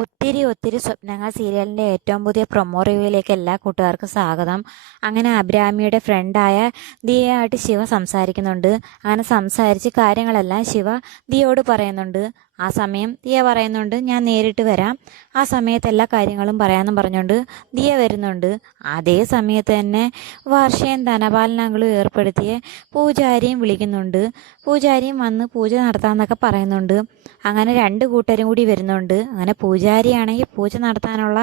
ഒത്തിരി സ്വപ്നങ്ങൾ സീരിയലിൻ്റെ ഏറ്റവും പുതിയ പ്രൊമോ റിവ്യൂയിലേക്ക് എല്ലാ കൂട്ടുകാർക്കും സ്വാഗതം. അങ്ങനെ അഭിരാമിയുടെ ഫ്രണ്ടായ ദിയയായിട്ട് ശിവ സംസാരിക്കുന്നുണ്ട്. അങ്ങനെ സംസാരിച്ച് കാര്യങ്ങളെല്ലാം ശിവ ദിയോട് പറയുന്നുണ്ട്. ആ സമയം ദിയ പറയുന്നുണ്ട്, ഞാൻ നേരിട്ട് വരാം, ആ സമയത്ത് എല്ലാ കാര്യങ്ങളും പറയാമെന്നും പറഞ്ഞുകൊണ്ട് ദിയ വരുന്നുണ്ട്. അതേ സമയത്ത് തന്നെ വർഷയും ധനപാലനങ്ങളും ഏർപ്പെടുത്തിയ പൂജാരിയും വിളിക്കുന്നുണ്ട്. പൂജാരിയും വന്ന് പൂജ നടത്താമെന്നൊക്കെ പറയുന്നുണ്ട്. അങ്ങനെ രണ്ട് കൂട്ടരും കൂടി വരുന്നുണ്ട്. അങ്ങനെ പൂജാരിയാണെങ്കിൽ പൂജ നടത്താനുള്ള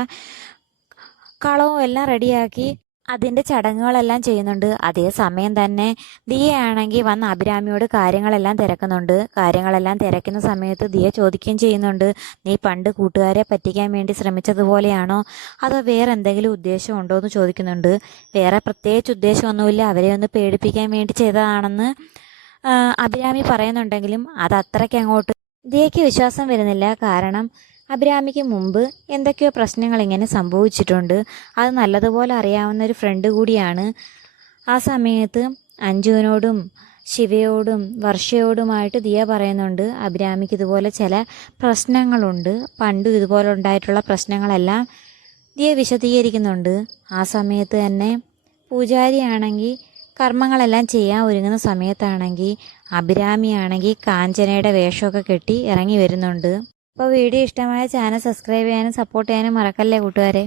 കളവും എല്ലാം റെഡിയാക്കി അതിൻ്റെ ചടങ്ങുകളെല്ലാം ചെയ്യുന്നുണ്ട്. അതേ സമയം തന്നെ ദിയയാണെങ്കിൽ വന്ന് അഭിരാമിയോട് കാര്യങ്ങളെല്ലാം തിരക്കുന്നുണ്ട്. കാര്യങ്ങളെല്ലാം തിരക്കുന്ന സമയത്ത് ദിയ ചോദിക്കുകയും ചെയ്യുന്നുണ്ട്, നീ പണ്ട് കൂട്ടുകാരെ പറ്റിക്കാൻ വേണ്ടി ശ്രമിച്ചതുപോലെയാണോ, അതോ വേറെ എന്തെങ്കിലും ഉദ്ദേശം ഉണ്ടോ എന്ന് ചോദിക്കുന്നുണ്ട്. വേറെ പ്രത്യേകിച്ച് ഉദ്ദേശമൊന്നുമില്ല, അവരെ ഒന്ന് പേടിപ്പിക്കാൻ വേണ്ടി ചെയ്തതാണെന്ന് അഭിരാമി പറയുന്നുണ്ടെങ്കിലും അത് അത്രയ്ക്ക് അങ്ങോട്ട് ദിയയ്ക്ക് വിശ്വാസം വരുന്നില്ല. കാരണം അഭിരാമിക്ക് മുമ്പ് എന്തൊക്കെയോ പ്രശ്നങ്ങൾ ഇങ്ങനെ സംഭവിച്ചിട്ടുണ്ട്. അത് നല്ലതുപോലെ അറിയാവുന്ന ഒരു ഫ്രണ്ട് കൂടിയാണ്. ആ സമയത്ത് അഞ്ജുവിനോടും ശിവയോടും വർഷയോടുമായിട്ട് ദിയ പറയുന്നുണ്ട്, അഭിരാമിക്ക് ഇതുപോലെ ചില പ്രശ്നങ്ങളുണ്ട്, പണ്ടും ഇതുപോലെ ഉണ്ടായിട്ടുള്ള പ്രശ്നങ്ങളെല്ലാം ദിയ വിശദീകരിക്കുന്നുണ്ട്. ആ സമയത്ത് തന്നെ പൂജാരിയാണെങ്കിൽ കർമ്മങ്ങളെല്ലാം ചെയ്യാൻ ഒരുങ്ങുന്ന സമയത്താണെങ്കിൽ അഭിരാമിയാണെങ്കിൽ കാഞ്ചനയുടെ വേഷമൊക്കെ കെട്ടി ഇറങ്ങി വരുന്നുണ്ട്. അപ്പോൾ വീഡിയോ ഇഷ്ടമായ ചാനൽ സബ്സ്ക്രൈബ് ചെയ്യാനും സപ്പോർട്ട് ചെയ്യാനും മറക്കല്ലേ കൂട്ടുകാരെ.